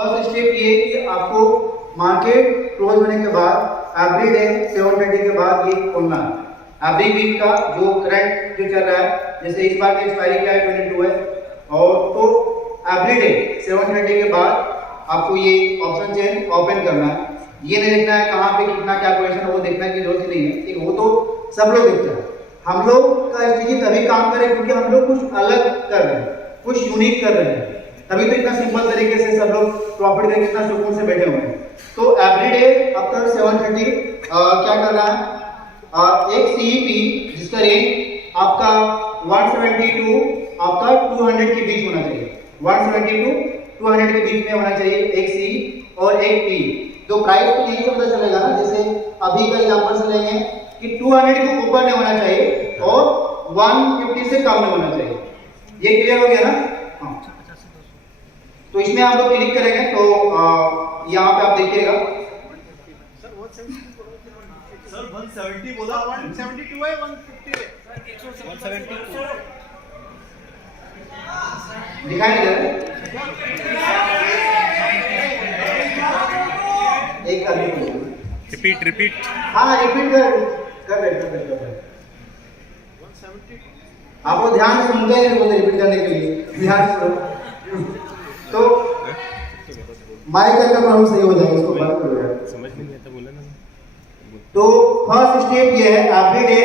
First step ये कि आपको मार्केट क्लोज होने के बाद एवरी डे 7:30 के बाद ये खोलना है। एवरी वीक का जो करंट जो चल रहा है, जैसे इस बार की एक्सपायरी क्या है 22 है, और तो एवरी डे 7:30 के बाद आपको ये ऑप्शन चेन ओपन करना है। ये नहीं देखना है कहाँ पे कितना क्या पोजीशन है, वो देखने की जरूरत नहीं है, ठीक, वो तो सब लोग देखते हैं। हम लोग का स्ट्रेटजी तभी काम करे क्योंकि हम लोग कुछ अलग कर रहे हैं, कुछ यूनिक कर रहे हैं, तभी तो इतना सिंपल तरीके से सब लोग प्रॉफिट करके इतना सुकून से बैठे हुए हैं। तो एवरी डे आफ्टर 7:30 क्या करना है, एक सीईपी जिसका रेंज आपका 170 टू आपका 200 के बीच होना चाहिए, 170 टू 200 के बीच में होना चाहिए एक सी और एक पी। तो प्राइस तो यही से पता चलेगा ना, जैसे अभी का एग्जांपल से लेंगे कि 200 के ऊपर नहीं होना चाहिए और 150 से कम नहीं होना चाहिए। ये क्लियर हो गया ना? हाँ, तो इसमें आप लोग क्लिक करेंगे तो यहाँ पे आप देखिएगा सर 170 बोला, 172 है, 150 है, 172 दिखाई दे रहा है? एक कर रिपीट हाँ रिपीट कर रहे। 172 आपको ध्यान से सुनते हैं बोलते रिपीट करने के लिए, ध्यान से सुनो। तो माइक का प्रॉब्लम सही हो जाएगा, इसको बंद कर दो। समझ नहीं आता बोला ना। तो फर्स्ट स्टेप ये है एवरी डे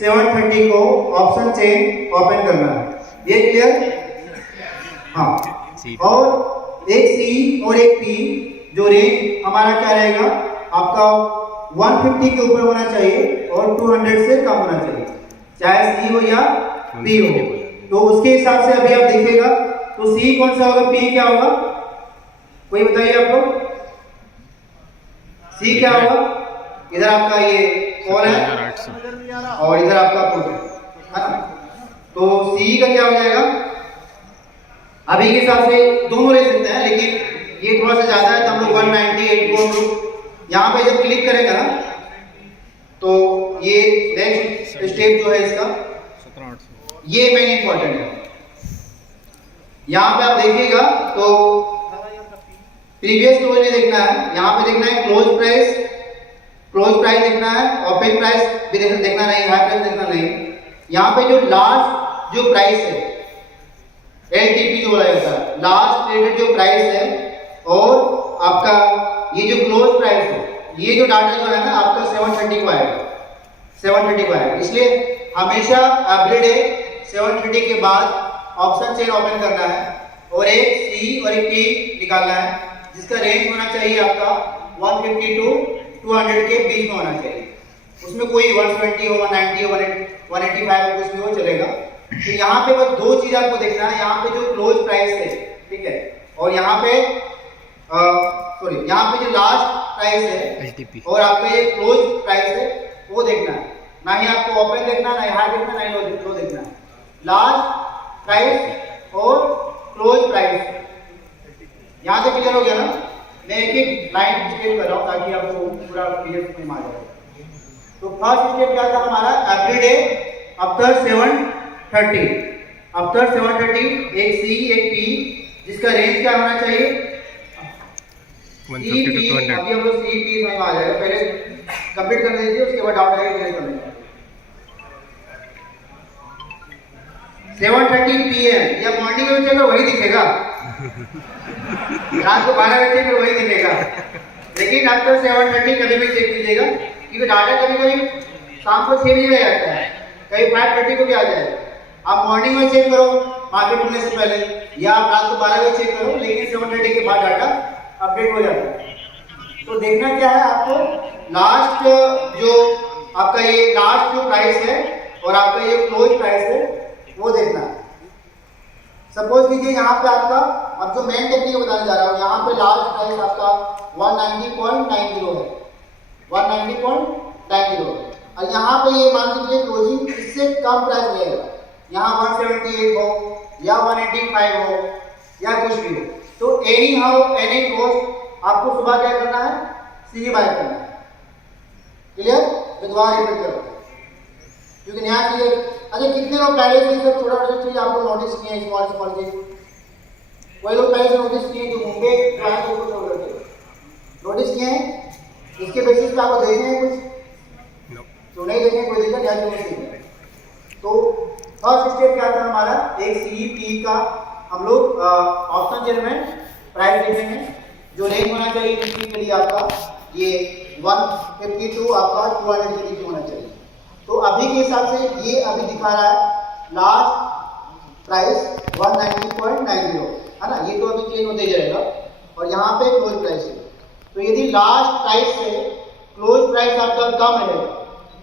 7:30 को ऑप्शन चेन ओपन करना है। ये क्लियर? हाँ, और एक सी और एक पी जो रेंज हमारा क्या रहेगा आपका 150 के ऊपर होना चाहिए और 200 से कम होना चाहिए, चाहे सी हो या पी हो। तो उसके हिसाब से अभी आप देखिएगा तो सी कौन सा होगा, पी क्या होगा, कोई बताइए आपको? सी क्या होगा? इधर आपका ये कॉल है और इधर आपका पुट है ना, तो सी का क्या हो जाएगा? अभी के हिसाब से दोनों ले सकते हैं, लेकिन ये थोड़ा सा ज्यादा है तो हम लोग 198 को हम लोग यहाँ पे जब क्लिक करेंगे ना तो ये नेक्स्ट स्टेप जो है इसका, ये मेन इंपॉर्टेंट है। यहाँ पे आप देखिएगा तो प्रीवियस क्लोज नहीं देखना है, यहाँ पे देखना है क्लोज प्राइस देखना है, ओपन प्राइस भी देखना नहीं, हाई प्राइस देखना नहीं। यहाँ पे जो लास्ट जो प्राइस है LTP जो बोला जाता है, लास्ट ट्रेडेड जो प्राइस है, और आपका ये जो क्लोज प्राइस है, ये जो डाटा जो है ना आपका 7:30 को आएगा, 7:30 को आएगा। इसलिए हमेशा एवरी डे 7:30 के बाद ऑप्शन चेन ओपन करना है और एक सी और एक पी निकालना है जिसका रेंज होना चाहिए आपका 150 टू 200 के बीच में होना चाहिए। उसमें कोई 120 हो, 190 हो, 185 हो, कुछ भी हो चलेगा। तो यहाँ पे बस दो चीज आपको देखना है, यहाँ पे जो क्लोज प्राइस है, ठीक है, और यहाँ पे यहाँ पे जो लास्ट प्राइस है और आपका ये क्लोज प्राइस है वो देखना है। ना ही आपको ओपन देखना, ना ही हाई देखना, ना ही लो देखना है, लास्ट प्राइस और क्लोज प्राइस। यहाँ से क्लियर हो गया ना? मैं एक एक लाइन स्टेप कर रहा हूँ ताकि आपको पूरा क्लियर समझ आ जाए। तो फर्स्ट स्टेप क्या था हमारा, एवरी डे आफ्टर 7:30 एक सी एक पी जिसका रेंज क्या होना चाहिए 150 to 200। अभी हम लोग सी पी समझ आ जाएगा, पहले कंप्लीट कर दीजिए उसके बाद डाउट आएगा क्लियर कर लेंगे। 7:30 PM या मॉर्निंग में चलेगा वही दिखेगा, रात को 12 बजे फिर वही दिखेगा, लेकिन आफ्टर 7:30 कभी भी चेक कीजिएगा क्योंकि डाटा कभी कभी शाम को 6 बजे आ जाता है, कभी 5:30 को भी आ जाएगा। आप मॉर्निंग में चेक करो मार्केट खुलने से पहले, या आप रात को 12 बजे चेक करो, लेकिन 7:30 के बाद डाटा अपडेट हो जाता है। तो देखना क्या है आपको, लास्ट जो आपका ये लास्ट जो प्राइस है और आपका ये क्लोज प्राइस है वो देखना है। सपोज कीजिए यहाँ पे आपका, अब जो मेन टेक्निक बताने जा रहा हूँ, यहाँ पे लास्ट प्राइस आपका 190.90 है, 190.90, और यहाँ पे ये मान लीजिए क्लोजिंग इससे कम प्राइस रहेगा, यहाँ 178 हो या 185 हो या कुछ भी हो, तो एनी हाउ एनी कॉस्ट आपको सुबह क्या करना है, सी बाय करना है। क्लियर? दोबारा रिपीट करो क्योंकि नया चीज। अच्छा, कितने लोग पहले से सब छोटा छोटा चीज आपको नोटिस किए हैं, स्मॉल चीज कोई लोग पहले नोटिस किए जो मुंबई ट्रायल को छोड़ रहे थे, नोटिस किए हैं? इसके बेसिस पे आपको देखे हैं कुछ? तो नहीं देखे, कोई दिक्कत याद नहीं। तो फर्स्ट स्टेप क्या था हमारा, एक सीईपी का हम लोग ऑप्शन चेयर में प्राइस देखेंगे, जो रेंज होना चाहिए निफ्टी के लिए आपका ये 152 आपका 200 के बीच होना चाहिए। तो अभी के हिसाब से ये अभी दिखा रहा है लास्ट प्राइस 190.90 है ना, ये तो अभी चेंज होते जाएगा और यहाँ पे क्लोज प्राइस है। तो यदि लास्ट प्राइस से क्लोज प्राइस आपका कम है,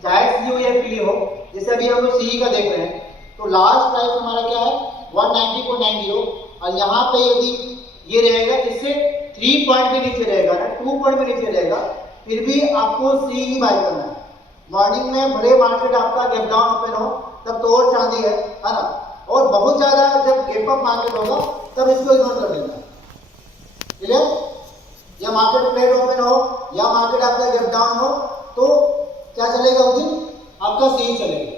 चाहे सी हो या पी हो, जैसे अभी हम लोग सी का देख रहे हैं, तो लास्ट प्राइस हमारा क्या है 190.90 और यहाँ पे यदि ये रहेगा, इससे 3 पॉइंट भी नीचे रहेगा ना, 2 पॉइंट भी नीचे रहेगा, फिर भी आपको सी ही बाय करना है। मॉर्निंग में भले मार्केट आपका गैप डाउन ओपन हो तब तो और चांदी है ना, और बहुत ज्यादा जब गैप अप मार्केट होगा तब इसको इग्नोर कर देना है। क्लियर? या मार्केट फ्लैट ओपन हो या मार्केट आपका गैप डाउन हो तो क्या चलेगा उस दिन आपका सी चलेगा।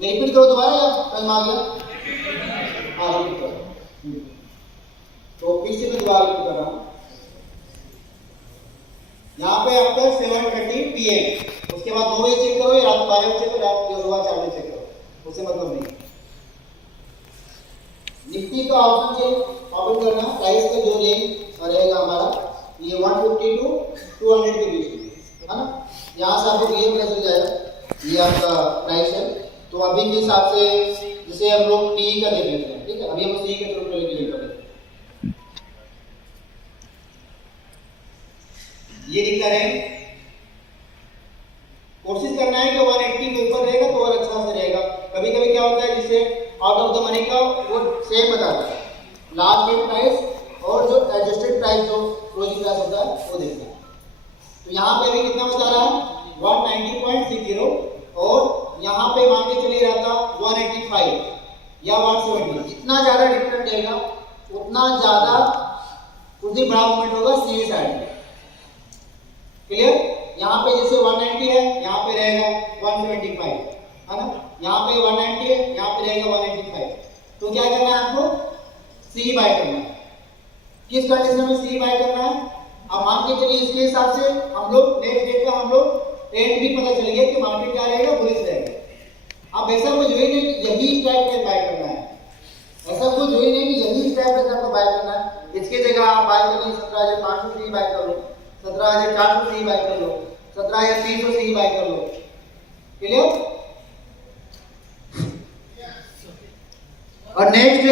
रिपीट करो दोबारा या टाइम आ गया? हाँ रिपीट करो। तो फिर से मैं दोबारा रिपीट कर रहा हूँ। यहाँ पे आपका 7:30 PM, उसके बाद 9 बजे चेक करो या रात 12 बजे चेक करो, रात 4 बजे चेक करो, उससे मतलब नहीं। निफ्टी का ऑप्शन चेक ऑपरेट करना, प्राइस का जो रेंज रहेगा हमारा ये 150 to 200 के बीच में है ना। यहाँ से आपको क्लियर पता चल जाएगा ये आपका प्राइस है। तो अभी के हिसाब से जैसे हम लोग टी का देख लेते हैं, ठीक है, अभी हम सी के थ्रू क्लियर करेंगे। ये दिखता रहे, कोशिश करना है कि 180 के ऊपर रहेगा तो और अच्छा से रहेगा। कभी कभी क्या होता है जिससे आउट ऑफ द मनी का वो सेम बताता है, लास्ट डेट प्राइस और जो एडजस्टेड प्राइस जो क्लोजिंग प्राइस होता है वो देखना है। तो यहाँ पे अभी कितना बता रहा है 190.60 और यहाँ पे मान के चलिए रहा था 185 या 170। जितना ज्यादा डिफरेंट रहेगा उतना ज्यादा उस दिन बड़ा मूवमेंट होगा सी साइड में। क्लियर? यहाँ पे जैसे 190 है, यहाँ पे रहेगा 175 है ना, यहाँ पे 190 है, यहाँ पे रहेगा 185। तो क्या करना है आपको? सी बाय करना है। किस कंडीशन में सी बाय करना है? अब मान के चलिए इसके हिसाब से हम लोग नेक्स्ट डेट का हम लोग ट्रेंड भी पता चल गया कि मार्केट क्या रहेगा, बुलिश रहेगा। अब ऐसा कुछ हुई नहीं कि यही स्ट्राइक पे बाय करना है, ऐसा कुछ हुई नहीं कि यही स्ट्राइक पे आपको बाय करना है। इसकी जगह आप बाय करिए 17,500 से ही बाय कर लो, 17,400 से ही बाय कर लो, 17,300 से ही बाय कर लो। क्लियर? और नेक्स्ट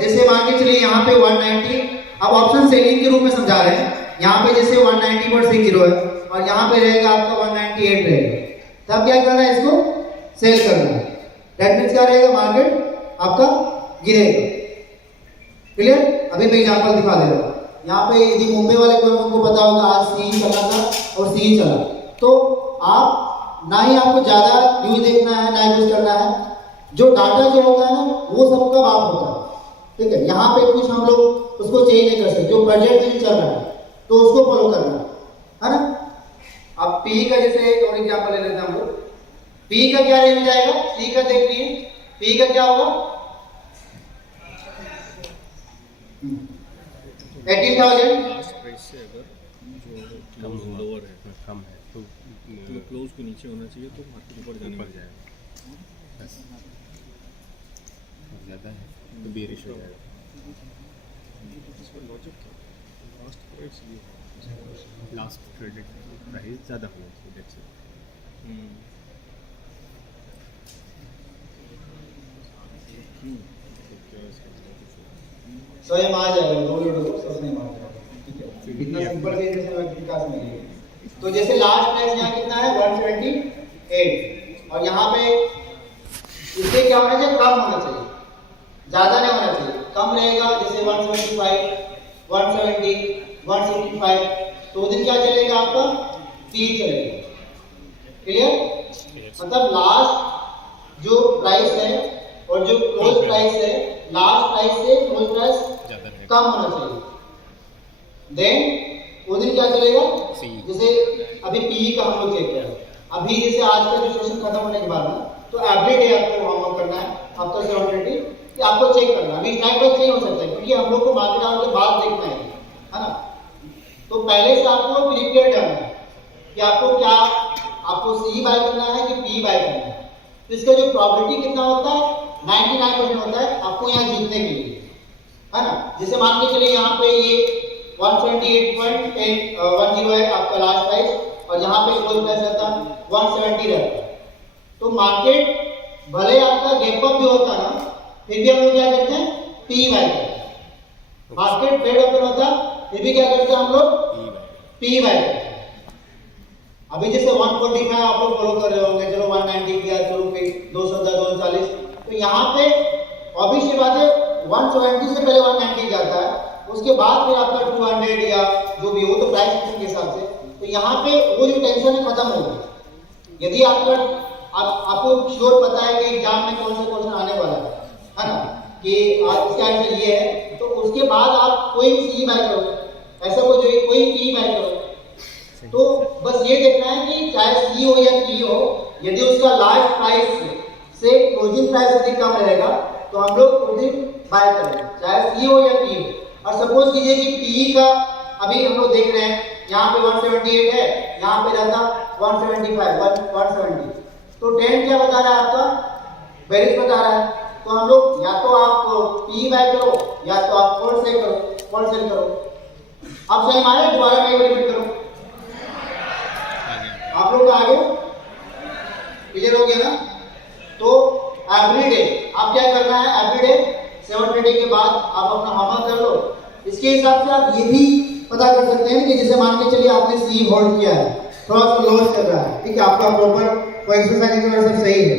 जैसे मान के चलिए यहाँ पे 190, अब ऑप्शन सेलिंग के रूप में समझा रहे हैं। यहाँ पे जैसे 190.60 है और यहाँ पे रहेगा आपका 198 रहेगा, तब क्या करना है? इसको सेल करना है। दैट मींस क्या रहेगा? मार्केट आपका गिरेगा। क्लियर? अभी मैं एग्जांपल दिखा दे रहा हूँ। यहाँ पे यदि मुंबई वाले को पता होगा आज सी चला था और सी चला, तो आप ना ही आपको ज्यादा न्यूज देखना है ना ही कुछ करना है, जो डाटा जो होता है ना वो सबका बाप होता है। ठीक है, यहाँ पे कुछ हम लोग उसको चेंज नहीं कर सकते, जो प्रोजेक्ट में चल रहा है तो उसको फॉलो करना है ना। अब पी का जैसे एक और एग्जांपल ले लेते हैं हम लोग। पी का क्या रेंज जाएगा? सी का देख लिए, पी का क्या होगा 18,000। कम लोअर है, कम है तो क्लोज को नीचे होना चाहिए तो मार्केट ऊपर जाने ऊपर जाएगा, ज़्यादा है तो बेरिश हो जाएगा। लास्ट ट्रेडेड प्राइस ज़्यादा होना चाहिए, दैट्स सो ये आ जाएगा, दो लोग सब नहीं मार जाएगा। ठीक है, इतना सिंपल से जैसे विकास में है। तो जैसे लास्ट प्राइस यहाँ कितना है 178 और यहाँ पे इससे क्या होना चाहिए? कम होना चाहिए, ज्यादा नहीं होना चाहिए। कम रहेगा जैसे 175, 170, 165, तो उधर क्या चलेगा आपका? 3 चलेगा। क्लियर? मतलब लास्ट जो प्राइस है और जो क्लोज प्राइस है, लास्ट प्राइस से क्लोज प्राइस कम होना चाहिए। देन उधर क्या चलेगा? जैसे अभी पीई का हम लोग चेक कर रहे हैं, अभी जैसे आज का जो सेशन खत्म होने के बाद ना तो एवरी डे आपको वार्म अप करना है आपका 7:30 कि आपको चेक करना, अभी स्ट्राइक प्राइस नहीं हो सकता है क्योंकि हम लोग को मार्केट आवर के बाद देखना है ना। तो पहले से आपको प्रिपेयर करना है कि आपको क्या, आपको सी बाय करना है कि पी बाय करना है। तो इसका जो प्रोबेबिलिटी कितना होता है, 99% होता है आपको यहाँ जीतने के लिए, है ना। जैसे मान के चलिए यहाँ पे ये 178.10 है आपका लास्ट प्राइस और यहाँ पे क्लोज प्राइस रहता 170 रहता है। तो मार्केट भले आपका गैप अप भी होता ना, फिर भी हम लोग क्या करते हैं, पी बाय करते हैं। मार्केट ट्रेड ओपन होता फिर भी क्या करते हैं हम लोग, पी बाय करते हैं। अभी जैसे 145 आप लोग फॉलो कर रहे होंगे, चलो 190 किया, चलो फिर 210 240, तो यहाँ पे ऑब्वियसली बात है 170 से पहले 190 जाता है, उसके बाद फिर आपका 200 या जो भी हो, तो प्राइस एक्शन के हिसाब से, तो यहाँ पे वो जो टेंशन है खत्म हो गई। यदि आपको श्योर पता है कि एग्जाम में कौन सा क्वेश्चन आने वाला है ना, कि इसका आंसर ये है, तो उसके बाद आप कोई सी बाय करो, ऐसा कोई पी बाय करो। तो बस ये देखना है कि चाहे सी हो या पी हो, यदि उसका लास्ट प्राइस से क्लोजिंग प्राइस यदि कम रहेगा तो हम लोग उस दिन बाय करेंगे, चाहे सी हो या पी हो। और सपोज कीजिए कि पी का अभी हम लोग देख रहे हैं यहाँ पे 178 है, यहाँ पे रहता 175 170, तो ट्रेंड क्या बता रहा है आपका, बेरिश बता रहा है। तो हम लोग या तो आप पी बाय करो या तो आप कॉल सेल करो। अब सही मारे, दोबारा मैं रिपीट करो, आप लोग आगे क्लियर हो गया ना। तो एवरी डे आप क्या करना है, एवरी डे 7 डे के बाद आप अपना होमवर्क कर लो। इसके हिसाब से आप ये भी पता कर सकते हैं कि जैसे मान के चलिए आपने सी होल्ड किया है, थोड़ा सा लॉस कर रहा है, ठीक है, आपका प्रॉपर कोएफिशिएंट सब सही है,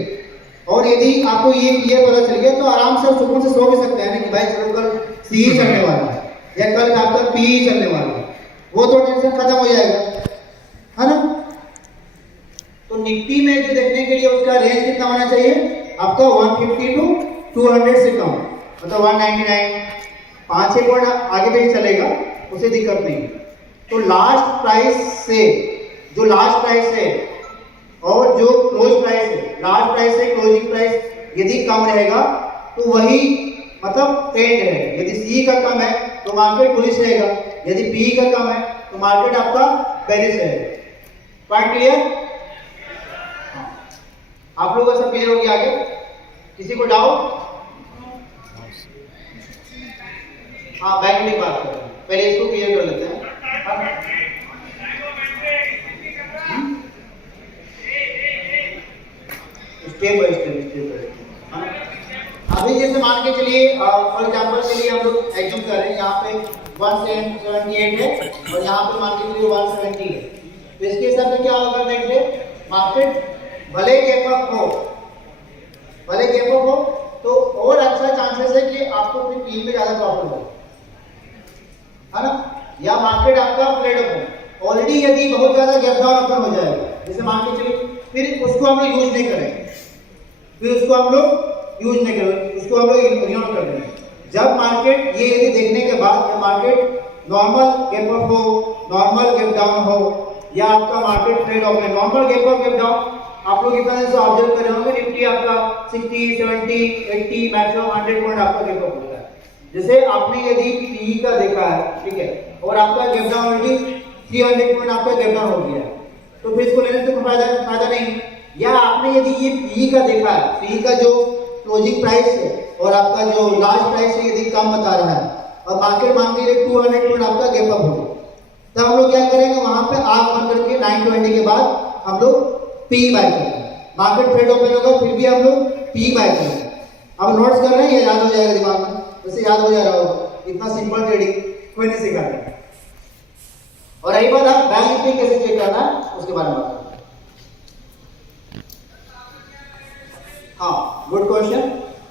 और यदि आपको ये क्लियर पता चल गया तो आराम से सुकून से सो भी सकते हैं ना कि भाई चलो कल सी ही चलने वाला है या कल आपका पी ही चलने वाला है, वो तो टेंशन खत्म हो जाएगा, है ना। तो निफ्टी में जो देखने के लिए उसका रेंज कितना होना चाहिए आपका, 150 टू 200 से कम, मतलब 199, 5-6 पॉइंट आगे भी चलेगा, उसे दिक्कत नहीं। तो लास्ट प्राइस से जो लास्ट प्राइस है और जो क्लोज प्राइस है, लास्ट प्राइस से क्लोजिंग प्राइस यदि कम रहेगा तो वही मतलब ट्रेंड है। यदि सी का कम है तो मार्केट बुलिश रहेगा, यदि पी का कम है तो मार्केट आपका बेरिश रहेगा। Point clear? आप लोगों का सब क्लियर हो गया? आगे किसी को डाउट? हाँ, बैंक की बात करें, पहले इसको क्लियर कर लेते हैं। Step by step. अभी जैसे मान के चलिए फॉर एग्जांपल के लिए हम लोग एग्जाम कर रहे हैं, यहाँ पे 178 है और यहाँ पे मान के चलिए 170 है, तो इसके हिसाब से क्या होगा, देखिए मार्केट भले गैप अप हो तो और अच्छा चांसेस है कि आपको फिर पी में ज्यादा प्रॉफिट हो, है ना, या मार्केट आपका फ्लेट अप हो। ऑलरेडी यदि बहुत ज्यादा गैप डाउन ओपन हो जाएगा, जैसे मान के चलिए, फिर उसको हम लोग यूज नहीं करेंगे, उसको हम लोग इग्नोर कर देंगे। जब मार्केट ये यदि देखने के बाद जब मार्केट नॉर्मल गैप अप हो, नॉर्मल गैप डाउन हो, या आपका मार्केट ट्रेड ऑफ है normal gap up gap down, आप लोग इतना से ऑब्जर्व कर रहे होंगे, निफ्टी आपका 60 70 80 मैक्सिमम 100 पॉइंट आपका गैप अप होता है। जैसे आपने यदि पी का देखा है, ठीक है, और आपका गैप डाउन ऑलरेडी 300 पॉइंट आपका गैप डाउन हो गया है, तो फिर इसको लेने से कोई फायदा नहीं। या आपने यदि ये पी का देखा है, पी का जो क्लोजिंग प्राइस है और आपका जो लास्ट प्राइस है यदि कम बता रहा है और मार्केट मान लीजिए 200 पॉइंट आपका गैप अप हो, तब हम लोग क्या करेंगे, वहां पे आग बंद करके 920 के बाद हम लोग पी बाय करेंगे। मार्केट ट्रेड ओपन होगा फिर भी हम लोग पी बाय करेंगे। अब नोट्स कर रहे हैं, ये याद हो जाएगा दिमाग में, वैसे याद हो जा रहा होगा, इतना सिंपल ट्रेडिंग कोई नहीं सिखा रहा। और रही बात आप बैंक निफ्टी कैसे चेक करना है उसके बारे में बात करते हैं। हाँ, गुड क्वेश्चन।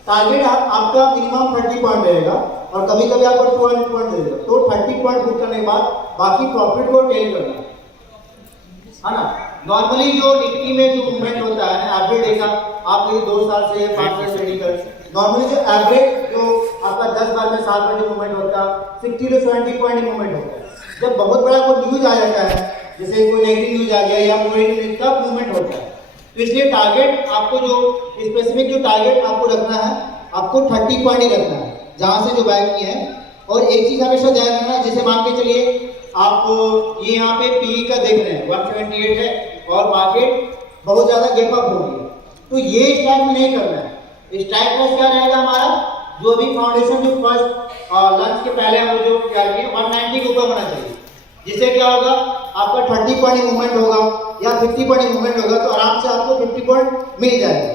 टारगेट आपका मिनिमम 30 पॉइंट रहेगा और कभी कभी आपको 200 पॉइंट दे देगा, तो 30 पॉइंट बुक करने के बाद बाकी प्रॉफिट को टेल करना है ना। नॉर्मली जो निफ्टी में जो मूवमेंट होता है एवरेज डे का, आप यदि 2 साल से 5 साल से लेकर नॉर्मली जो एवरेज जो आपका 10 बार में 7 बार जो मूवमेंट होता है 60 to 70 पॉइंट मूवमेंट होता है। जब बहुत बड़ा कोई न्यूज आ जाता है, जैसे कोई नेगेटिव न्यूज आ गया या कोई तब मूवमेंट होता है, तो इसलिए टारगेट आपको जो स्पेसिफिक जो टारगेट आपको रखना है आपको 30 पॉइंट ही रखना है जहां से जो बाय किए हैं। और एक चीज हमेशा ध्यान रखना है, जैसे मान के चलिए आप ये यहाँ पे पी का देख रहे हैं 178 है और मार्केट बहुत ज्यादा गैप अप हो गई, तो ये स्ट्राइक में नहीं करना है। स्ट्राइक प्राइस क्या रहेगा हमारा, जो अभी फाउंडेशन जो फर्स्ट लंच के पहले हम जो क्या किए 190 के ऊपर होना चाहिए, जिससे क्या होगा आपका 30 पॉइंट मूवमेंट होगा या 50 पॉइंट मूवमेंट होगा तो आराम से आपको 50 पॉइंट मिल जाएगा।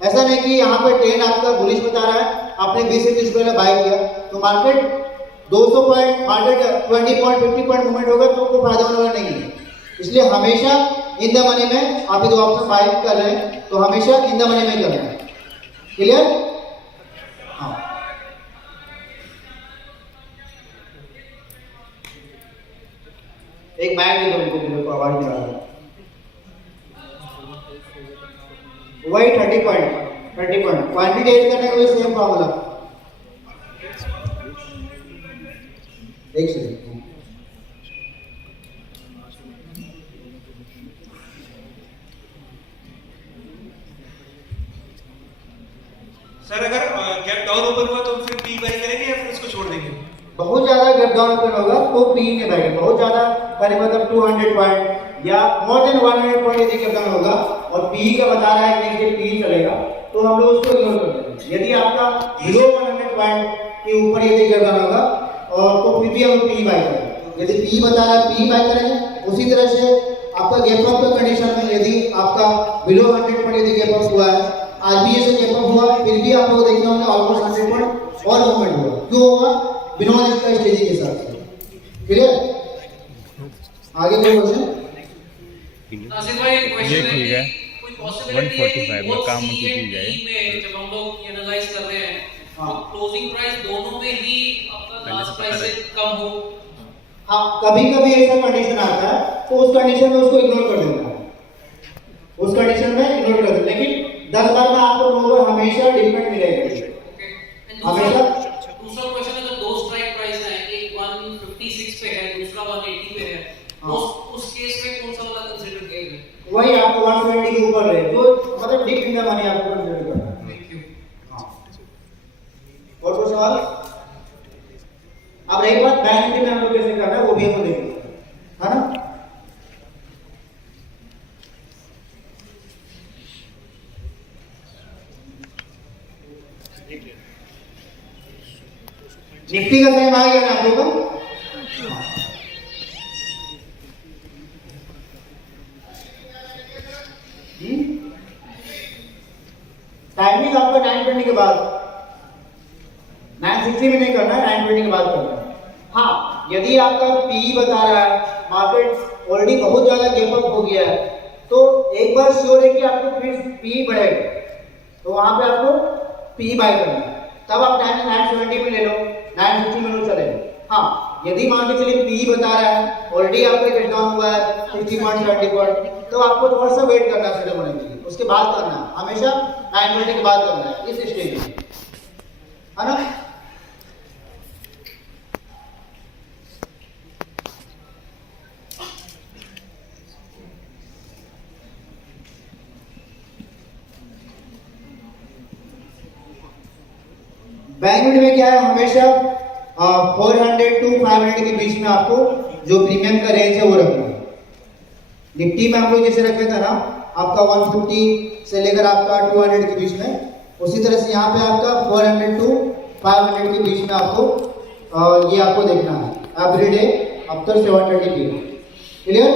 ऐसा नहीं कि यहाँ पर ट्रेंड आपका बुलिश बता रहा है, आपने 20 से 30 पहले बाय किया तो market 200 point market 20 point 50 point movement होगा तो कोई फायदा होने वाला नहीं है। इसलिए हमेशा इन द मनी में आप ये दो ऑप्शन बाय कर रहे हैं तो हमेशा इन द मनी में करना है। क्लियर? हाँ, एक बैग दे दो उनको, मेरे को आवाज नहीं आ रहा। वही 30 पॉइंट क्वांटिटी ऐड करने का भी सेम फॉर्मूला। एक सेकंड, सर अगर गैप डाउन ओपन हुआ तो हम फिर पी बाय करेंगे या फिर उसको छोड़ देंगे? बहुत ज्यादा गैप डाउन ओपन होगा तो पी के बैग, बहुत ज्यादा करीब मतलब 200 पॉइंट या मोर देन 100 पॉइंट यदि गैप डाउन होगा और पी का बता रहा है कि पी चलेगा तो हम लोग उसको इग्नोर कर देंगे। यदि आपका बिलो 100 पॉइंट के ऊपर यदि गैप डाउन होगा और तो फिर भी हम पी बाय करेंगे। यदि पी बता रहा है पी बाय करेंगे। उसी तरह से आपका गैप अप का कंडीशन में यदि आपका बिलो 100 पॉइंट यदि गैप अप हुआ है, आज भी ऐसे गैप अप हुआ फिर भी आप लोग देखते होंगे ऑलमोस्ट 100 पॉइंट और मूवमेंट हुआ। क्यों होगा? बिना इसका स्टेजिंग के साथ। क्लियर? आगे कोई क्वेश्चन? आसिफ भाई एक क्वेश्चन है ठीक है। कि कोई पॉसिबिलिटी है 145 में both काम C की and जाए। D में जब हम लोग एनालाइज कर रहे हैं हाँ। तो क्लोजिंग प्राइस दोनों में ही आपका पहले लास्ट से प्राइस पता से कम हो? हाँ, कभी कभी ऐसा कंडीशन आता है तो उस कंडीशन में उसको इग्नोर कर देना है, उस कंडीशन में इग्नोर कर देना। लेकिन 10 बार में आपको लोगों हमेशा डिफरेंट मिलेगा। एंड हमेशा दूसरा क्वेश्चन है, जब दो स्ट्राइक प्राइस है, एक 156 पे है दूसरा 180 पे है, हाँ। उस केस में कौन सा वाला कंसीडर किया? वही आपको 120 के ऊपर रहे जो मतलब डीप इन द मनी आपको कंसीडर करना है। Thank you. हाँ। और कोई सवाल? अब रही बात बैंक निफ्टी में हम लोग कैसे करना है वो भी हम देखेंगे, है ना? निफ्टी का टाइम आ गया ना आप लोगों को? टाइमिंग आपका 9:20 के बाद, 9:60 में नहीं करना है, 9:20 के बाद करना है। हाँ, यदि आपका पी बता रहा है मार्केट ऑलरेडी बहुत ज्यादा गैप अप हो गया है तो एक बार श्योर है कि आपको फिर पी बढ़ेगा तो वहां पे आपको पी बाय करना है। तब आप 970 में ले लो, 950 में लो, चलेगा। हाँ, यदि मान के चलिए पी बता रहा है ऑलरेडी आपका गेट डाउन हुआ है 50 पॉइंट 70 पॉइंट तो आपको थोड़ा सा वेट करना है सेटल होने के लिए, उसके बाद करना है, हमेशा 9:20 के बाद करना है इस स्टेज में, है ना? बैंक निफ्टी में क्या है, हमेशा 400 टू 500 के बीच में आपको जो प्रीमियम का रेंज है वो रखना है। निफ्टी में हम लोग जैसे रखे थे ना आपका 150 से लेकर आपका 200 के बीच में, उसी तरह से यहाँ पे आपका 400 टू 500 के बीच में आपको ये आपको देखना है एवरीडे आफ्टर 7:30 PM। क्लियर?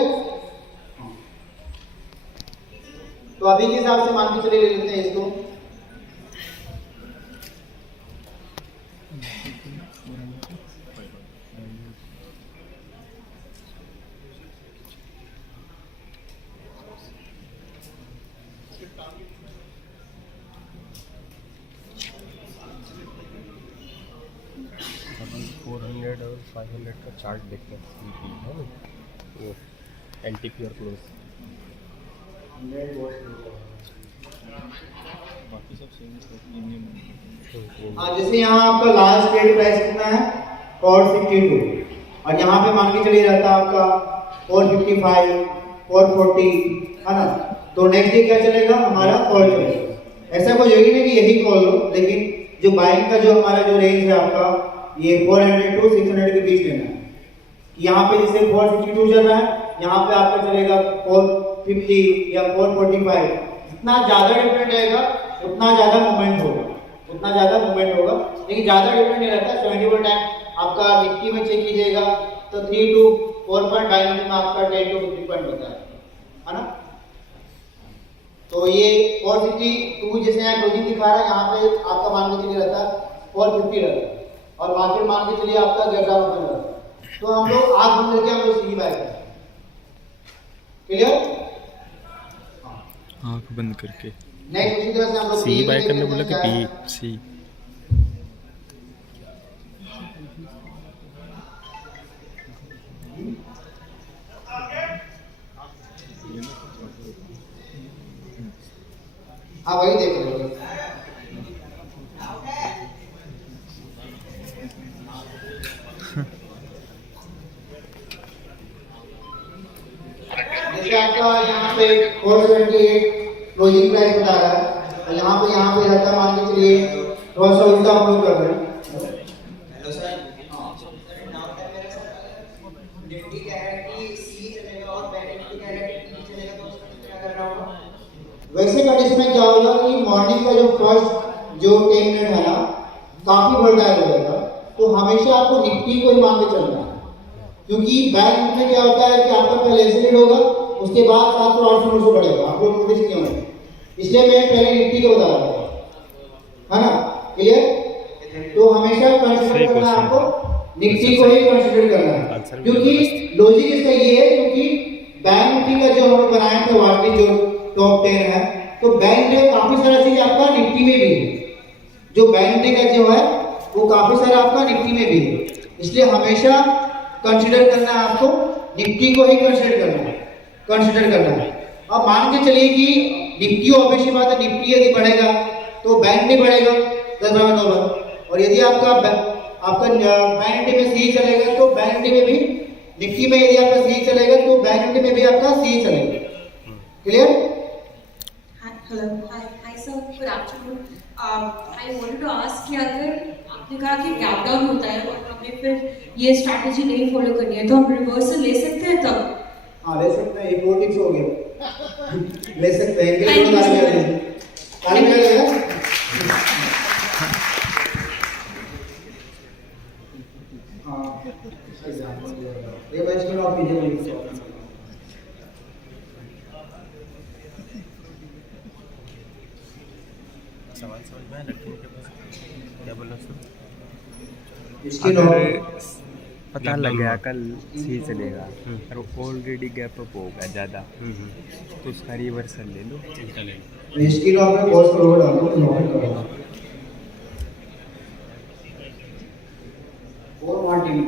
तो अभी के हिसाब से मान के चले ले लेते हैं इसको। अपन 400 और 500 का चार्ट देखते हैं, है ना? वो एंटीपी और क्लोज बाकी सब सेम प्रीमियम। हाँ, जैसे यहाँ आपका लास्ट ट्रेड प्राइस कितना है 462 और यहाँ पे मान के चलिए रहता है आपका 455 440, है ना? तो नेक्स्ट डे क्या चलेगा हमारा कॉल चलेगा। ऐसा कोई जरूरी नहीं कि यही कॉल लो, लेकिन जो बाइंग का जो हमारा जो रेंज है आपका ये 400 टू 600 के बीच लेना है। यहाँ पे जैसे 462 चल रहा है, यहाँ पे आपका चलेगा 450 या 445। जितना ज्यादा डिफरेंट रहेगा उतना ज्यादा मूवमेंट होगा, लेकिन ज्यादा डिफरेंट नहीं रहता। 71 टाइम आपका निफ्टी में चेक कीजिएगा तो 3 to 4 पॉइंट बाइंग में आपका 10 to 15 पॉइंट होता है ना। तो ये 462 जैसे यहाँ क्लोजिंग दिखा रहा है, यहाँ पे आपका मान के चलिए रहता है 450 रहता है, और मार्केट मान के चलिए आपका 11,000 रुपये रहता है। तो हम लोग आग बंद करके हम लोग सी बाय करते हैं। क्लियर? आँख बंद करके नेक्स्ट उसी तरह से हम लोग सी बाय करने बोला कि पी सी। हाँ वही देख लो। जैसे आपका यहाँ पे 478 क्लोजिंग प्राइस बता रहा है, और यहाँ पे रहता है, मान के चलिए थोड़ा सा उल्टा हम लोग कर रहे हैं। हेलो सर, निफ्टी कह रहा है कि सी चलेगा और बैंक निफ्टी कह रहा है कि टी चलेगा, तो उसमें क्या करना होगा? वैसे कंडीशन में क्या होगा कि मॉर्निंग का जो फर्स्ट जो 10 मिनट है ना काफी वोलेटाइल हो जाएगा, तो हमेशा आपको निफ्टी को ही मान के चलना है, क्योंकि बैंक में क्या होता है कि आपका पहले ऐसे लीड होगा, उसके बाद 700-800 बढ़ेगा, आप लोग नोटिस किए होंगे। इसलिए मैं पहले निफ्टी को बता रहा था, है ना? क्लियर? तो हमेशा कंसीडर करना है आपको, निफ्टी को ही कंसीडर करना है, क्योंकि लॉजिक इसका ये है, क्योंकि बैंक निफ्टी का जो हम बनाए थे वार्षिक जो टॉप 10 है, तो बैंक निफ्टी काफी सारा चीज आपका निफ्टी में भी है, जो बैंक निफ्टी का जो है वो काफी सारा आपका निफ्टी में भी है। इसलिए हमेशा कंसीडर करना है आपको, निफ्टी को ही कंसीडर करना है। अब मान के चलिए कि निफ्टी ऑब्वियसली बात है, निफ्टी यदि बढ़ेगा तो बैंक निफ्टी बढ़ेगा 10-9 बार, और यदि आपका बैंक निफ्टी में सी चलेगा तो बैंक निफ्टी में भी, निफ्टी में यदि आपका सी चलेगा तो बैंक निफ्टी में भी आपका सी चलेगा। Clear? Hello, hi sir, good afternoon. I wanted to ask कि अगर आपने कहा कि गैप डाउन होता है और हमें फिर ये स्ट्रैटेजी नहीं फॉलो करनी है, तो हम रिवर्सल ले सकते हैं तब? हाँ ले सकते हैं, ये 4 टिप्स हो गया। ले सकते हैं, ताली बजा देगा। हाँ ये बच के नॉट कीजिए। सवाल समझ में आया लड़कियों के पास क्या बोला सर? इसके अगर पता लग गया कल सी चलेगा और ऑलरेडी गैप अप होगा ज़्यादा, तो उसका रिवर्सल ले लो, चिंता ले लो। इसकी लो आपने पॉज करो, डालो तो नॉट करो। और 1 टीम